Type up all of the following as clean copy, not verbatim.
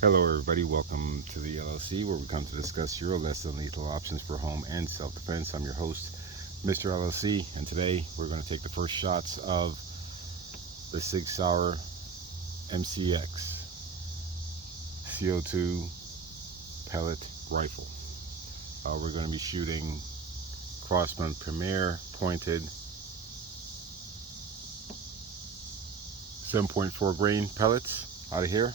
Hello everybody, welcome to the LLC where we come to discuss your less than lethal options for home and self-defense. I'm your host, Mr. LLC, and today we're going to take the first shots of the Sig Sauer MCX CO2 pellet rifle. We're going to be shooting Crossman Premier pointed 7.4 grain pellets out of here.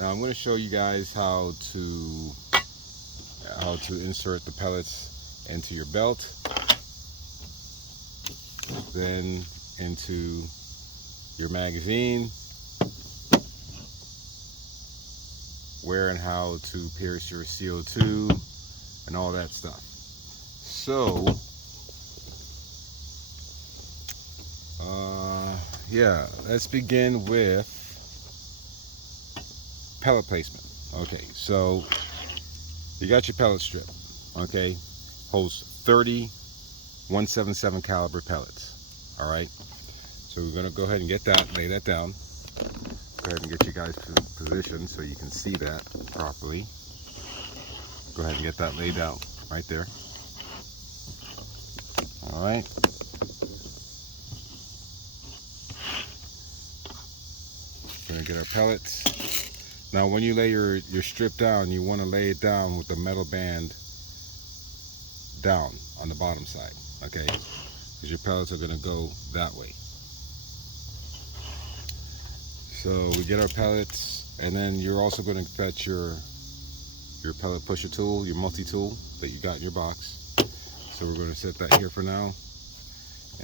Now I'm going to show you guys how to insert the pellets into your belt, then into your magazine, where and how to pierce your CO2 and all that stuff. So yeah, let's begin with pellet placement. Okay, so you got your pellet strip. Okay, holds 30 177 caliber pellets. All right, so we're gonna go ahead and get that, lay that down. Go ahead and get you guys positioned so you can see that properly. Go ahead and get that laid out right there. All right. We're gonna get our pellets. Now when you lay your strip down, you want to lay it down with the metal band down on the bottom side, okay? Because your pellets are going to go that way. So we get our pellets, and then you're also going to fetch your pellet pusher tool, your multi-tool that you got in your box. So we're going to set that here for now,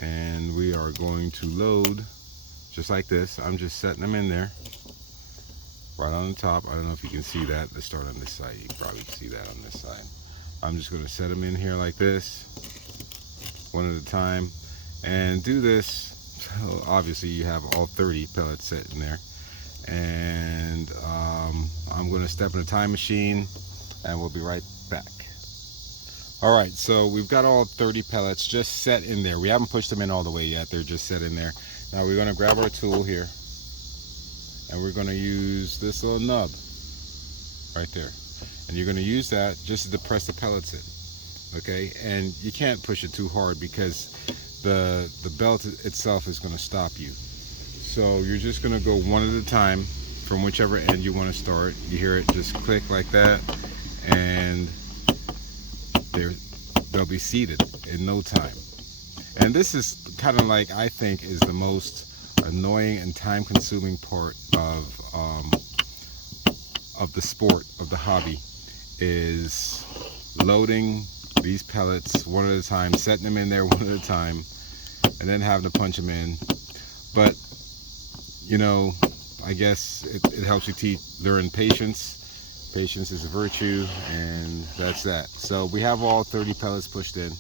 and we are going to load just like this. I'm just setting them in there right on the top. I don't know if you can see that. Let's start on this side. You can probably see that on this side. I'm just going to set them in here like this, one at a time, and do this. So obviously you have all 30 pellets set in there, and I'm going to step in a time machine and we'll be right back. All right, so we've got all 30 pellets just set in there. We haven't pushed them in all the way yet. They're just set in there. Now we're going to grab our tool here, and we're going to use this little nub right there, and you're going to use that just to press the pellets in, okay? And you can't push it too hard because the belt itself is going to stop you. So you're just going to go one at a time from whichever end you want to start. You hear it just click like that, and they'll be seated in no time. And this is kind of like, I think, is the most annoying and time-consuming part of the sport, of the hobby, is loading these pellets one at a time, setting them in there one at a time, and then having to punch them in. But you know, I guess it helps you learn patience. Patience is a virtue, and that's that. So we have all 30 pellets pushed in.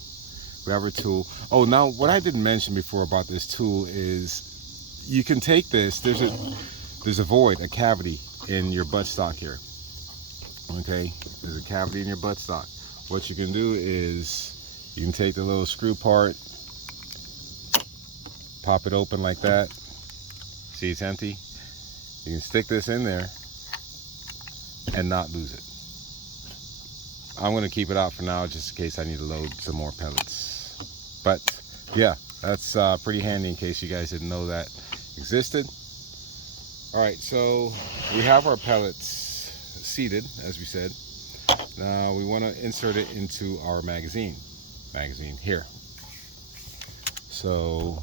We have our tool. Oh, now what I didn't mention before about this tool is you can take this. There's a void, a cavity in your buttstock here. Okay, there's a cavity in your buttstock. What you can do is you can take the little screw part, pop it open like that. See, it's empty. You can stick this in there and not lose it. I'm going to keep it out for now just in case I need to load some more pellets. But yeah, that's pretty handy in case you guys didn't know that existed. All right, so we have our pellets seated, as we said. Now we want to insert it into our magazine here. So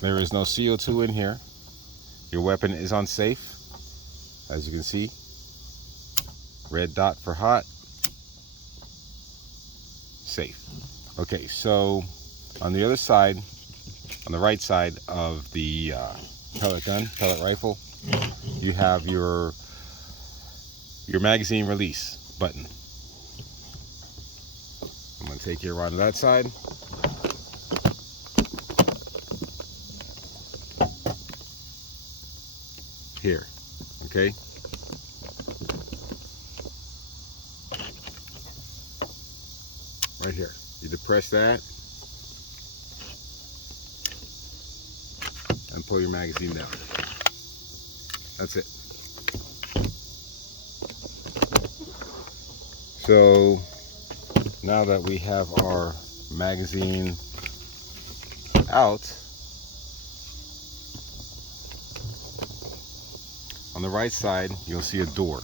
there is no CO2 in here. Your weapon is on safe, as you can see. Red dot for hot. Safe. Okay, so on the other side, on the right side of the pellet gun, pellet rifle, you have your magazine release button. I'm going to take you around to that side. Here, okay? Right here. You depress that and pull your magazine down. That's it. So now that we have our magazine out, on the right side you'll see a door.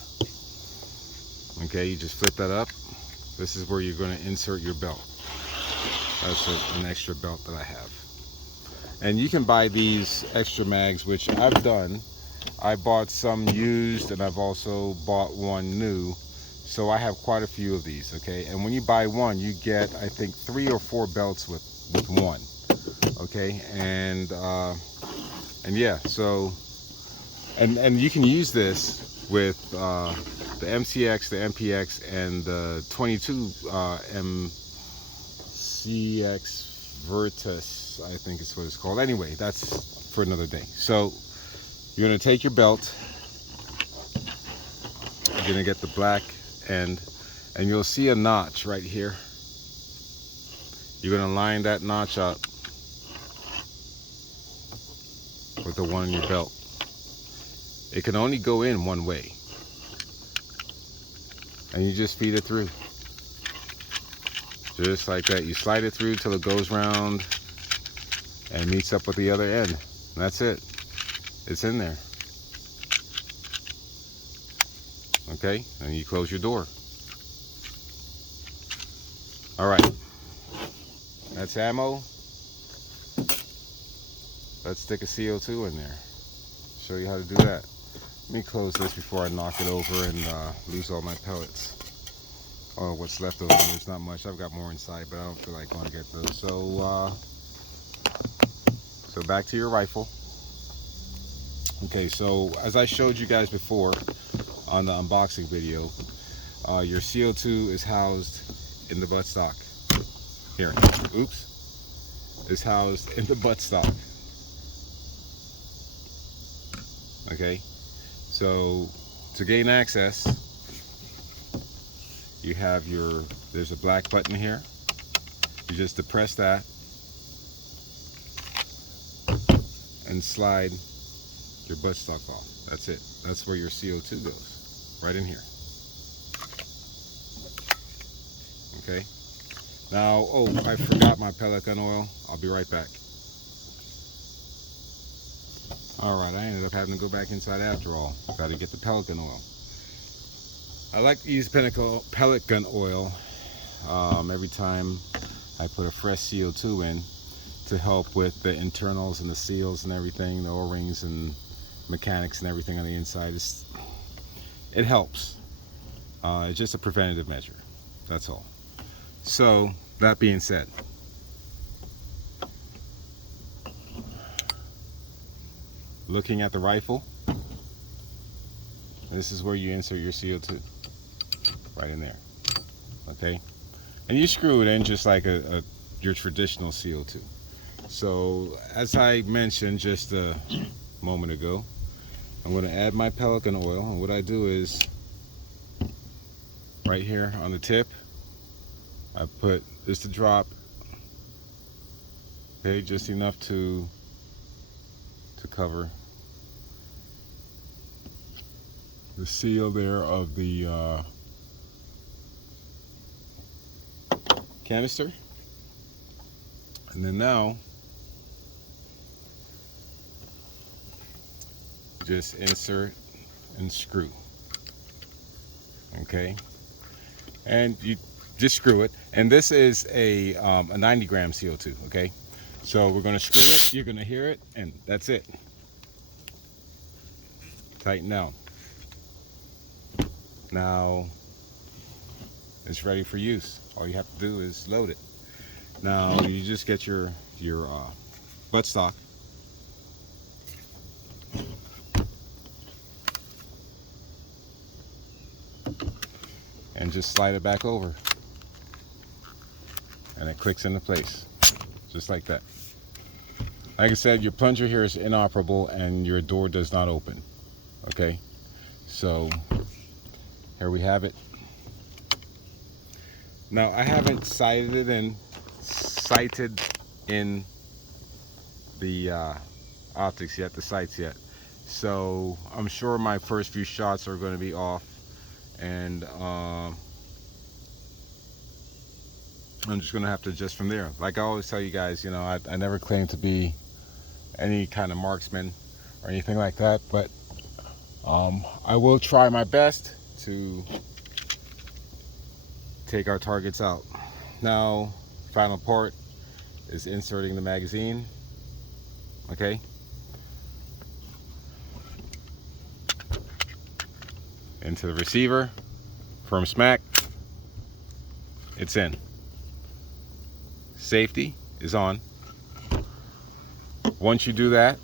Okay, you just flip that up. This is where you're going to insert your belt. That's an extra belt that I have. And you can buy these extra mags, which I've done. I bought some used and I've also bought one new. So I have quite a few of these, okay? And when you buy one, you get, I think, 3 or 4 belts with one, okay? And yeah, so, and you can use this with the MCX, the MPX, and the 22 MCX Virtus, I think is what it's called. Anyway, that's for another day. So you're going to take your belt, you're going to get the black end, and you'll see a notch right here. You're going to line that notch up with the one in your belt. It can only go in one way, and you just feed it through just like that. You slide it through till it goes round and meets up with the other end. That's it. It's in there. Okay, and you close your door. All right, that's ammo. Let's stick a CO2 in there. Show you how to do that. Let me close this before I knock it over and lose all my pellets. Or what's left of them. There's not much. I've got more inside, but I don't feel like going to get those. So back to your rifle. Okay, so as I showed you guys before on the unboxing video, your CO2 is housed in the buttstock. Here, oops, is housed in the buttstock. Okay, so to gain access, you have there's a black button here. You just depress that and slide your buttstock off. That's it. That's where your CO2 goes, right in here. Okay. Now, oh, I forgot my pellet gun oil. I'll be right back. All right, I ended up having to go back inside after all. Got to get the pellet gun oil. I like to use pellet gun oil every time I put a fresh CO2 in to help with the internals and the seals and everything, the O-rings and mechanics and everything on the inside. It helps. It's just a preventative measure. That's all. So, that being said, looking at the rifle, this is where you insert your CO2. Right in there. Okay? And you screw it in just like your traditional CO2. So, as I mentioned just a moment ago, I'm going to add my pellet gun oil, and what I do is right here on the tip, I put just a drop, okay, just enough to cover the seal there of the canister. And then now just insert and screw. Okay, and you just screw it. And this is a 90 gram CO2. Okay, so we're going to screw it. You're going to hear it, and that's it. Tighten down. Now it's ready for use. All you have to do is load it. Now you just get your buttstock, and just slide it back over, and it clicks into place just like that. Like I said, your plunger here is inoperable and your door does not open. Okay, so here we have it. Now I haven't sighted in the optics yet, the sights yet, so I'm sure my first few shots are going to be off, and I'm just gonna have to adjust from there. Like I always tell you guys, you know, I never claim to be any kind of marksman or anything like that, but I will try my best to take our targets out. Now, final part is inserting the magazine. Okay. Into the receiver, firm smack, it's in. Safety is on. Once you do that,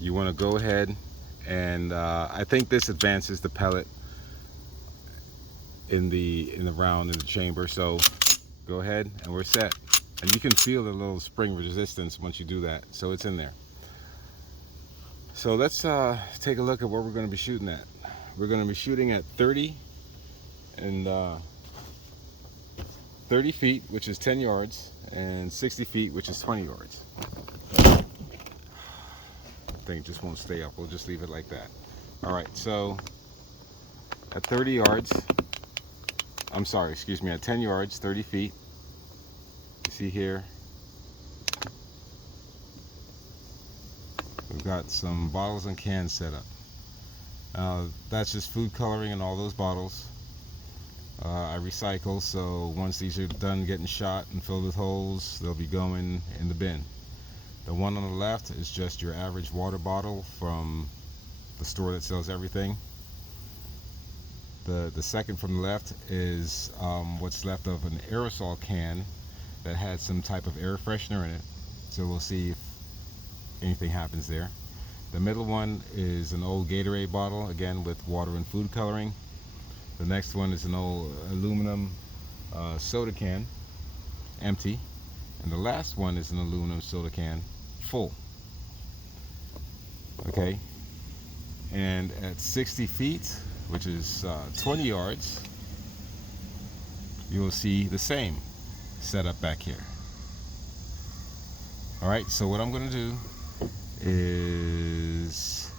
you want to go ahead and I think this advances the pellet in the round in the chamber, so go ahead and we're set. And you can feel the little spring resistance once you do that, so it's in there. So let's take a look at what we're going to be shooting at. We're going to be shooting at 30 and 30 feet, which is 10 yards, and 60 feet, which is 20 yards. Thing just won't stay up. We'll just leave it like that. All right, so at 30 yards, I'm sorry, excuse me, at 10 yards, 30 feet, you see here, we've got some bottles and cans set up. That's just food coloring in all those bottles. I recycle, so once these are done getting shot and filled with holes, they'll be going in the bin. The one on the left is just your average water bottle from the store that sells everything. The second from the left is what's left of an aerosol can that had some type of air freshener in it. So we'll see if anything happens there. The middle one is an old Gatorade bottle, again with water and food coloring. The next one is an old aluminum soda can, empty. And the last one is an aluminum soda can, full. Okay, and at 60 feet, which is 20 yards, you will see the same setup back here. All right, so what I'm going to do is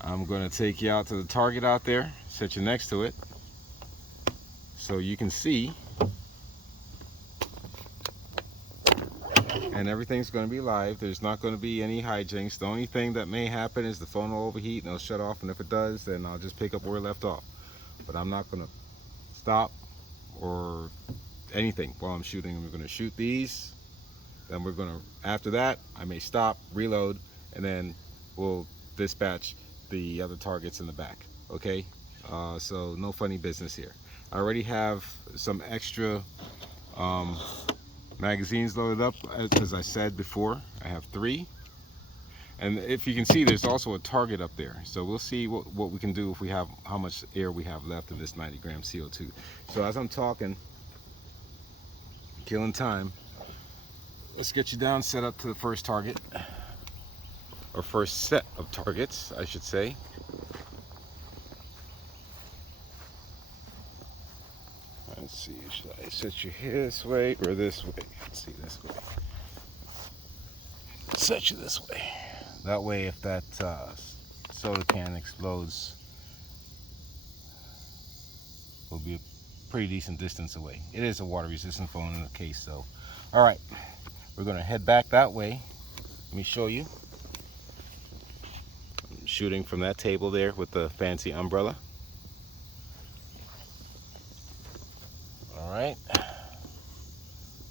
I'm going to take you out to the target out there, set you next to it, so you can see. And everything's going to be live. There's not going to be any hijinks. The only thing that may happen is the phone will overheat and it'll shut off, and if it does, then I'll just pick up where it left off. But I'm not going to stop or anything while I'm shooting. We're going to shoot these, then we're going to, after that, I may stop, reload, and then we'll dispatch the other targets in the back. Okay, so no funny business here. I already have some extra magazines loaded up. As I said before, I have 3, and if you can see, there's also a target up there, so we'll see what we can do if we have, how much air we have left in this 90 gram CO2. So as I'm talking, killing time, let's get you down, set up to the first target, or first set of targets I should say. Let's see, should I set you here this way or this way? Let's see, this way. Set you this way. That way, if that soda can explodes, we'll be a pretty decent distance away. It is a water resistant phone in the case, so. All right, we're gonna head back that way. Let me show you. I'm shooting from that table there with the fancy umbrella.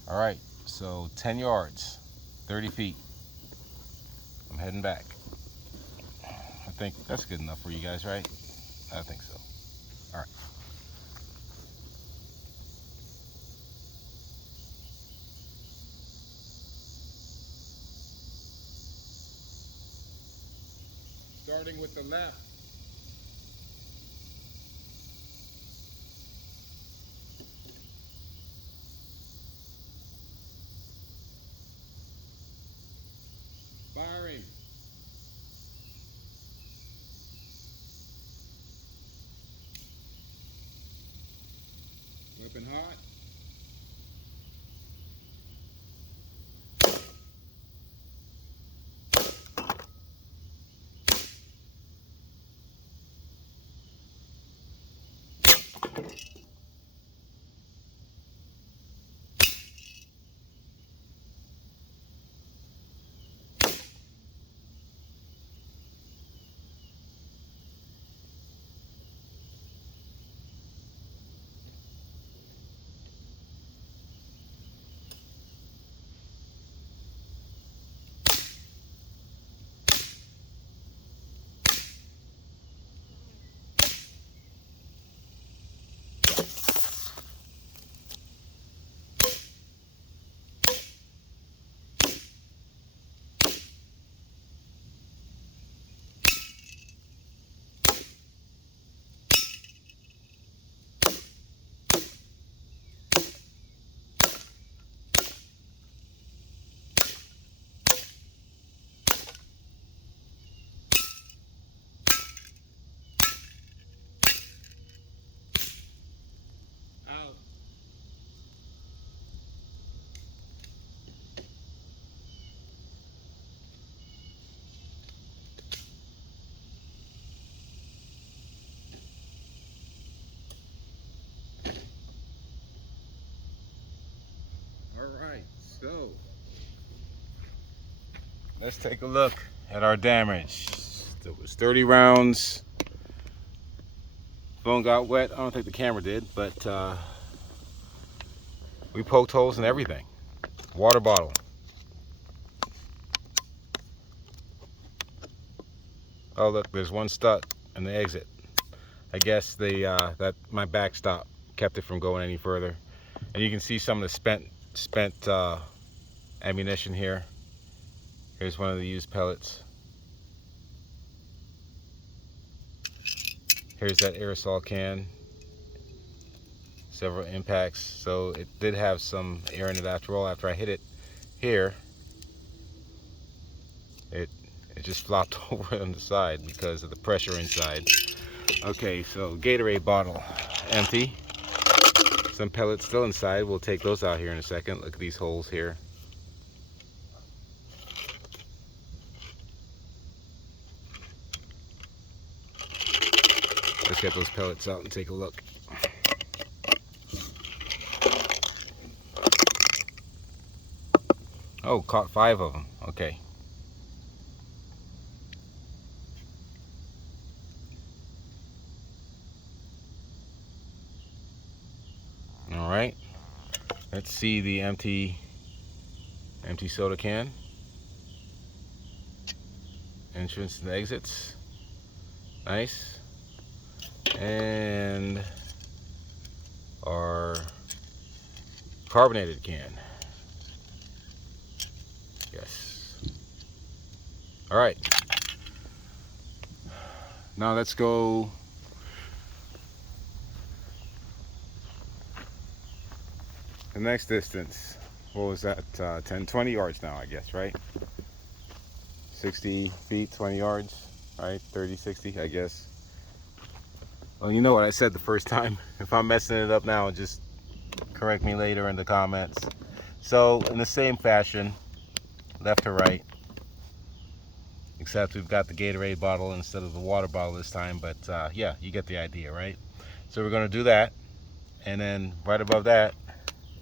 All right, so 10 yards, 30 feet. I'm heading back. I think that's good enough for you guys, right? I think so. All right. Starting with the left. Firing. Weapon hot. So let's take a look at our damage. It was 30 rounds. Phone got wet. I don't think the camera did, but we poked holes in everything. Water bottle. Oh look, there's one stuck in the exit. I guess that my backstop kept it from going any further. And you can see some of the spent ammunition here. Here's one of the used pellets. Here's that aerosol can. Several impacts. So it did have some air in it after all. After I hit it here, it just flopped over on the side because of the pressure inside. Okay, so Gatorade bottle, empty. Some pellets still inside. We'll take those out here in a second. Look at these holes here. Let's get those pellets out and take a look. Oh, caught 5 of them. Okay. All right. Let's see the empty soda can. Entrance and exits. Nice. And our carbonated can. Yes. All right. Now let's go the next distance. What was that? 10, 20 yards now, I guess, right? 60 feet, 20 yards, right? 30, 60, I guess. Well, you know what I said the first time. If I'm messing it up now, just correct me later in the comments. So, in the same fashion, left to right, except we've got the Gatorade bottle instead of the water bottle this time, but yeah, you get the idea, right? So we're going to do that, and then right above that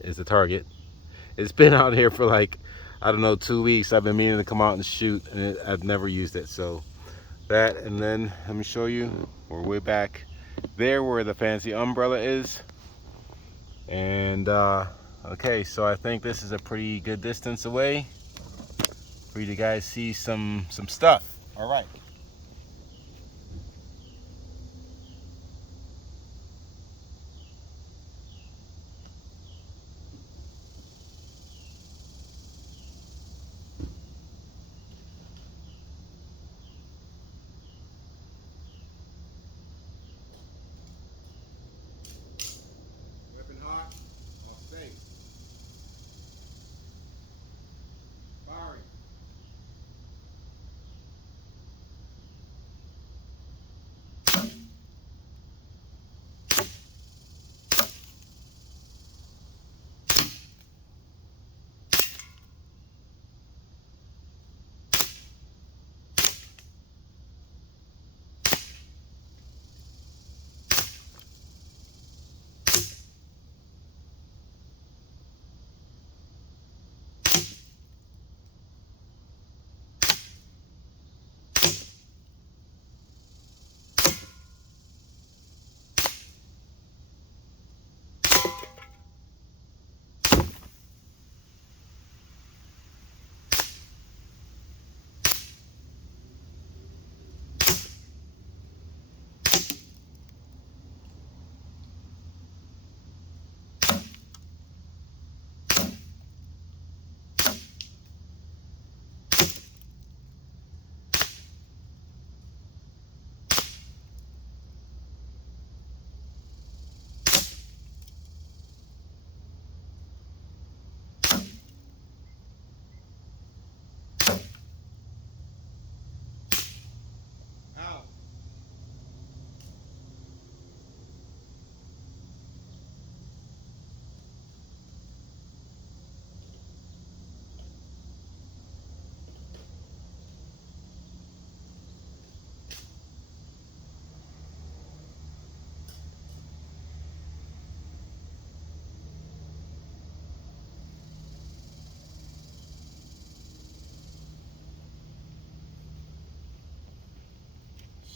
is the target. It's been out here for like, I don't know, 2 weeks. I've been meaning to come out and shoot, and I've never used it. So that, and then let me show you, we're way back there where the fancy umbrella is. And okay, so I think this is a pretty good distance away for you to guys see some stuff. All right. Weapon hot, off safe. Firing.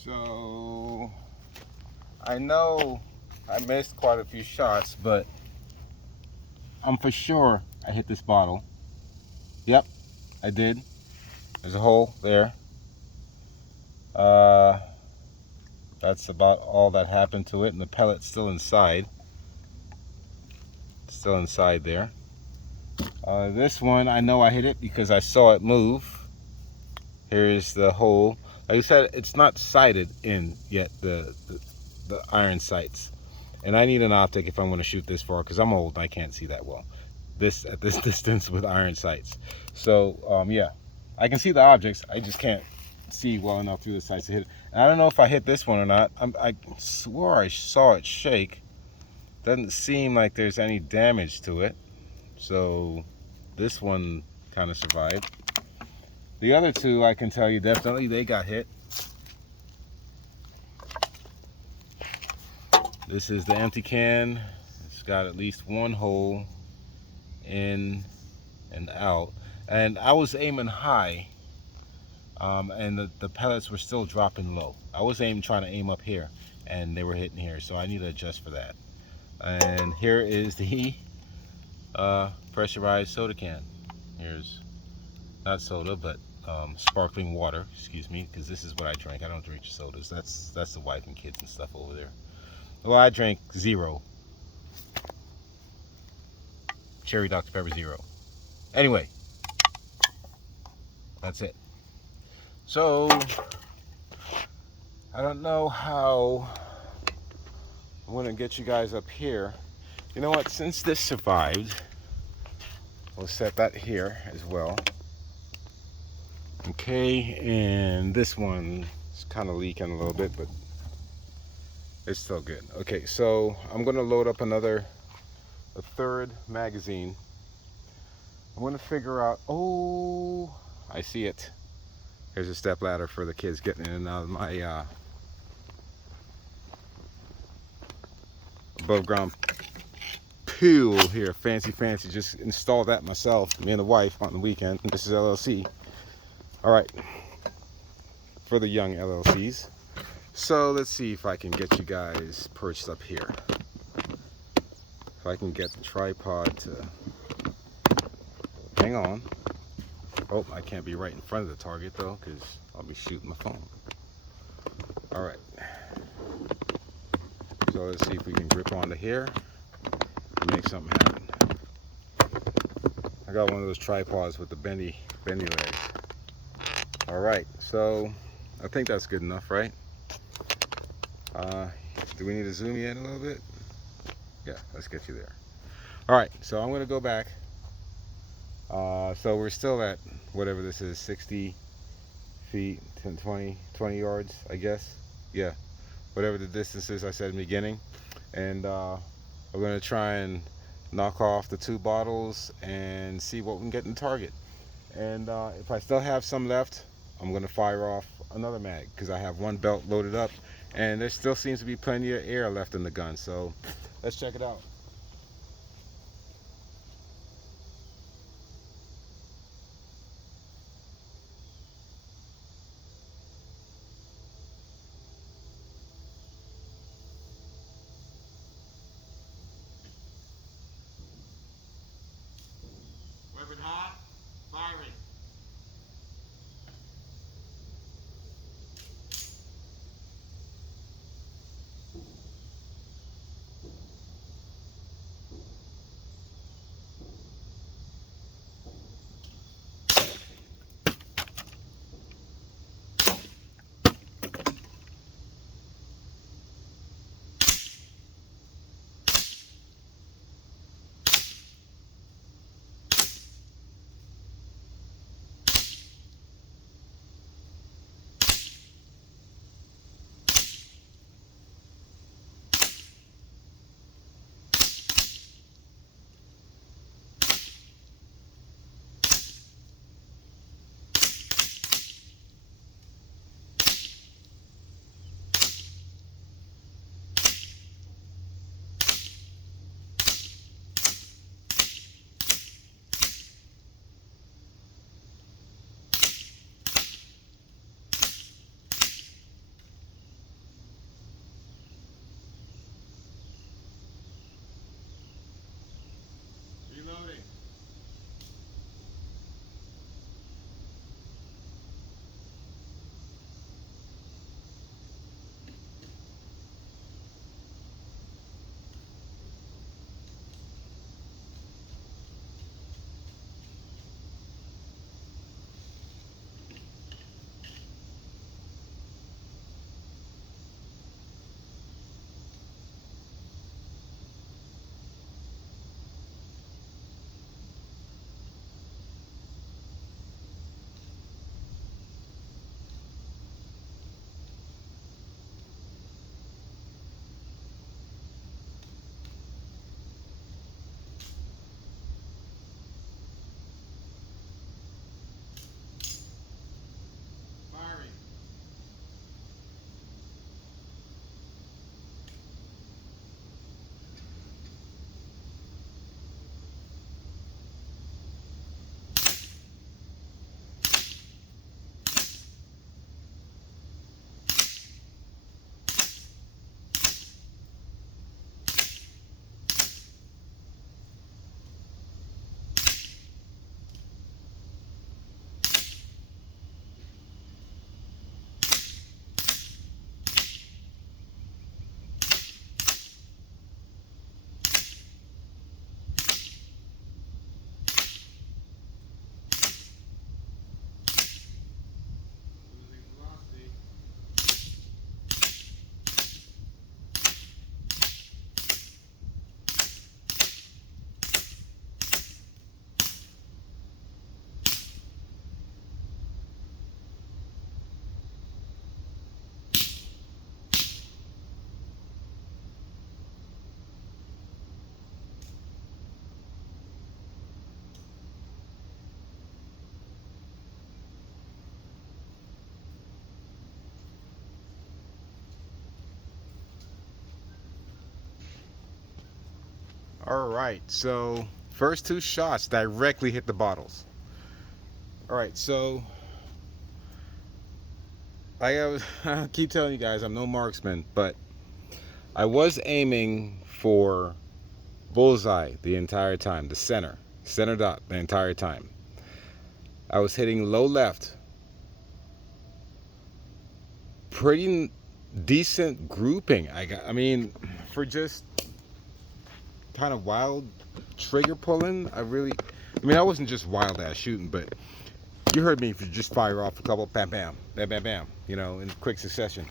So I know I missed quite a few shots, but I'm for sure I hit this bottle. Yep, I did. There's a hole there. That's about all that happened to it, and the pellet's still inside. Still inside there. This one, I know I hit it because I saw it move. Here's the hole. Like I said, it's not sighted in yet, the iron sights. And I need an optic if I'm going to shoot this far, because I'm old and I can't see that well. At this distance with iron sights. So, yeah, I can see the objects. I just can't see well enough through the sights to hit it. And I don't know if I hit this one or not. I swore I saw it shake. Doesn't seem like there's any damage to it. So this one kind of survived. The other two, I can tell you definitely they got hit. This is the empty can. It's got at least one hole in and out. And I was aiming high, and the pellets were still dropping low. I was trying to aim up here, and they were hitting here. So I need to adjust for that. And here is the pressurized soda can. Here's not soda, but sparkling water, excuse me, because this is what I drink. I don't drink sodas. That's the wife and kids and stuff over there. Well, I drank zero. Cherry Dr. Pepper Zero. Anyway, that's it. So, I don't know how I'm going to get you guys up here. You know what? Since this survived, we'll set that here as well. Okay, and this one is kind of leaking a little bit, but it's still good. Okay, so I'm going to load up a third magazine. I'm going to figure out, oh, I see it. Here's a step ladder for the kids getting in and out of my above ground pool here. Fancy. Just installed that myself, me and the wife on the weekend. This is LLC. All right, for the young LLCs. So let's see if I can get you guys perched up here. If I can get the tripod to hang on. Oh, I can't be right in front of the target though, because I'll be shooting my phone. All right. So let's see if we can grip onto here and make something happen. I got one of those tripods with the bendy legs. All right, so I think that's good enough, right? Do we need to zoom you in a little bit? Yeah, let's get you there. All right, so I'm gonna go back. So we're still at whatever this is, 60 feet, 10, 20 yards, I guess. Yeah, whatever the distance is I said in the beginning. And we're gonna try and knock off the 2 bottles and see what we can get in the target. And if I still have some left, I'm gonna fire off another mag, because I have one belt loaded up and there still seems to be plenty of air left in the gun. So let's check it out. Weapon hot, firing. All right, so first two shots directly hit the bottles. All right, so I keep telling you guys, I'm no marksman, but I was aiming for bullseye the entire time, the center dot the entire time. I was hitting low left, pretty decent grouping. I mean, for just kind of wild trigger pulling, I mean, I wasn't just wild ass shooting, but you heard me just fire off a couple, bam, bam, bam, bam, bam, you know, in quick succession.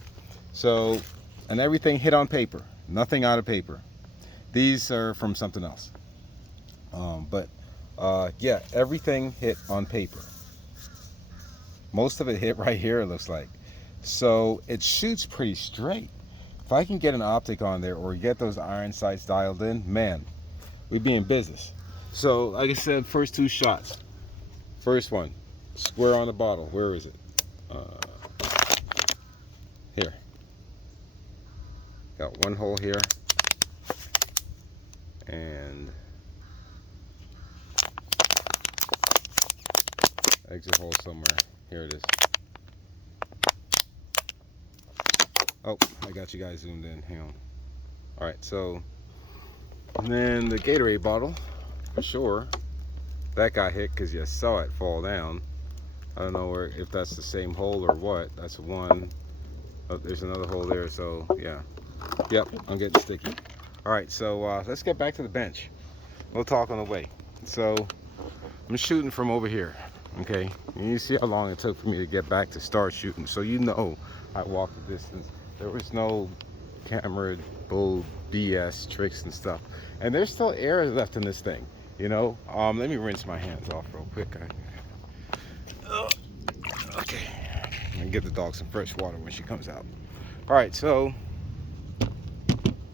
So, and everything hit on paper, nothing out of paper. These are from something else. Yeah, everything hit on paper. Most of it hit right here, it looks like. So it shoots pretty straight. If I can get an optic on there or get those iron sights dialed in, man, we'd be in business. So, like I said, first two shots. First one, square on the bottle. Where is it? Here. Got one hole here. And exit hole somewhere. Here it is. Oh, I got you guys zoomed in. Hang on. All right, so and then the Gatorade bottle, for sure. That got hit because you saw it fall down. I don't know if that's the same hole or what. That's one. Oh, there's another hole there. So yeah. Yep, I'm getting sticky. All right, so let's get back to the bench. We'll talk on the way. So I'm shooting from over here. Okay, and you see how long it took for me to get back to start shooting. So you know I walked the distance. There was no camera bull BS tricks and stuff. And there's still air left in this thing, you know. Let me rinse my hands off real quick. Okay, and get the dog some fresh water when she comes out. All right, so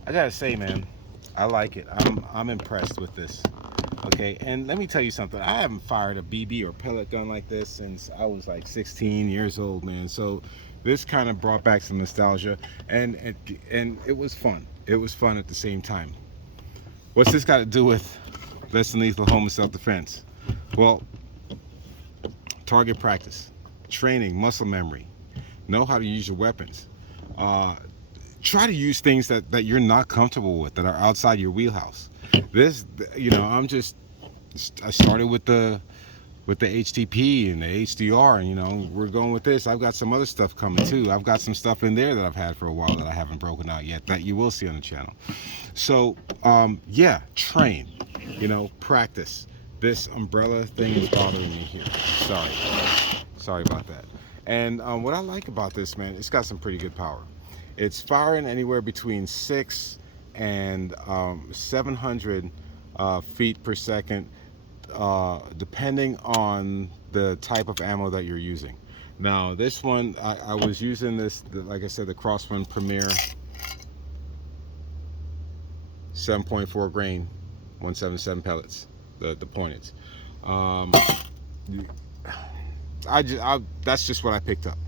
I gotta say, man, I like it. I'm impressed with this. Okay, and let me tell you something. I haven't fired a BB or pellet gun like this since I was like 16 years old, man. So this kind of brought back some nostalgia, and it was fun. It was fun at the same time. What's this got to do with less than lethal home and self-defense? Well, target practice, training, muscle memory, know how to use your weapons. Try to use things that you're not comfortable with, that are outside your wheelhouse. This, you know, I started with the HTP and the HDR, and you know, we're going with this. I've got some other stuff coming too. I've got some stuff in there that I've had for a while that I haven't broken out yet, that you will see on the channel. So yeah, train, you know, practice. This umbrella thing is bothering me here. Sorry about that. And what I like about this, man, it's got some pretty good power. It's firing anywhere between 6 and 700 feet per second, depending on the type of ammo that you're using. Now this one, I was using this, like I said, the Crosswind Premier 7.4 grain 177 pellets, the pointeds. That's just what I picked up,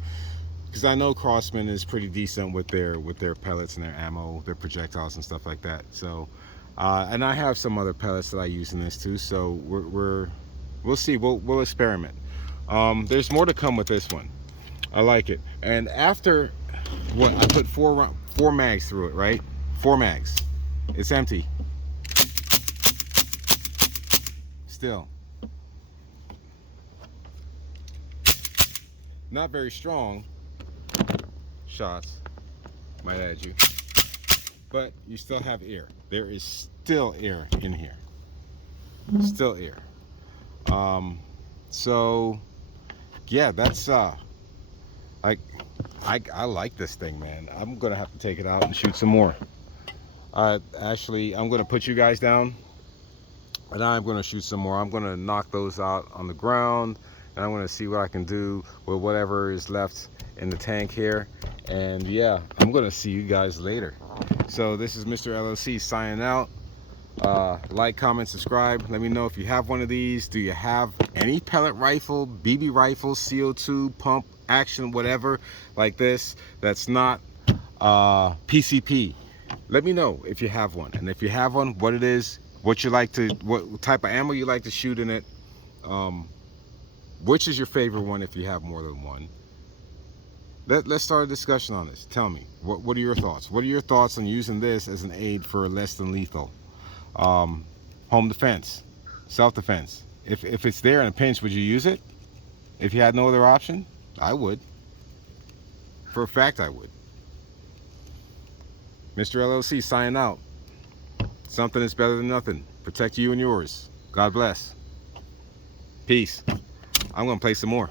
because I know Crossman is pretty decent with their pellets and their ammo, their projectiles and stuff like that. So and I have some other pellets that I use in this too, so we'll see. We'll experiment. There's more to come with this one. I like it. And after what, I put four mags through it, right? 4 mags. It's empty still. Not very strong shots, might add you, but you still have air. There is still air in here, still air. So yeah, that's I like this thing, man. I'm gonna have to take it out and shoot some more. Actually, I'm gonna put you guys down and I'm gonna shoot some more. I'm gonna knock those out on the ground, and I'm gonna see what I can do with whatever is left in the tank here. And yeah, I'm gonna see you guys later. So this is Mr. LLC signing out. Like, comment, subscribe. Let me know if you have one of these. Do you have any pellet rifle, BB rifle, CO2 pump action, whatever like this that's not PCP? Let me know if you have one, and if you have one, what it is. what type of ammo you like to shoot in it, which is your favorite one if you have more than one. Let's start a discussion on this. Tell me, what are your thoughts? What are your thoughts on using this as an aid for less than lethal? Home defense, self-defense. If it's there in a pinch, would you use it? If you had no other option, I would. For a fact, I would. Mr. LLC signing out. Something is better than nothing. Protect you and yours. God bless. Peace. I'm going to play some more.